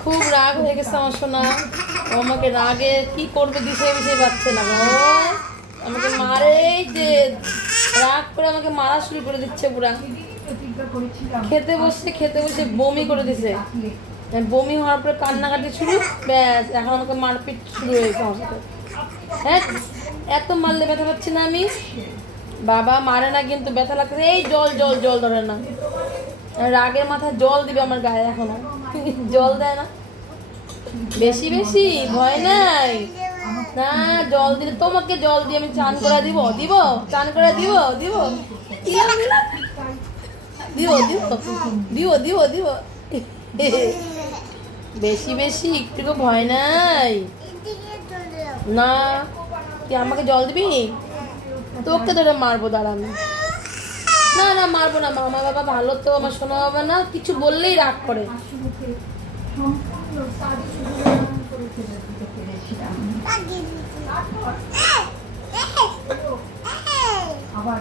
খুব রাগ হয়ে গেছে আমার সোনা। ও আমাকে রাগে কি করবে দিশে মিশে পাচ্ছে না। ও আমাকে মারে, যে রাগ করে আমাকে মারা শুরু করে দিচ্ছে পুরা। খেতে বসে বমি করে দিছে। বমি হওয়ার পরে কান্নাকাটি শুরু, ব্যাস এখন আমাকে মারপিট শুরু হয়েছে আমার সাথে। হ্যাঁ, এত মারলে ব্যথা পাচ্ছি না আমি। বাবা মারে না কিন্তু ব্যথা লাগছে। এই জল জল জল ধরে না, রাগের মাথায় জল দিবে আমার গায়ে এখনো। জল দেয় না, বেশি বেশি ভয় নাই না। জল দিলে তোমাকে জল দিয়ে আমি চান করে দিব, দিব চান করে দিব, দিব দিলাম দিলাম, দিব দিব দিব দিব দিব। বেশি বেশি একটুকু ভয় নাই না। তুই আমাকে জল দিবি, তোকে ধরে মারবো, দাঁড়া আমি। না না মারবো না, মামা বাবা ভালো তো, আমার শোনা বাবা না কিছু বললেই রাগ করে। আবার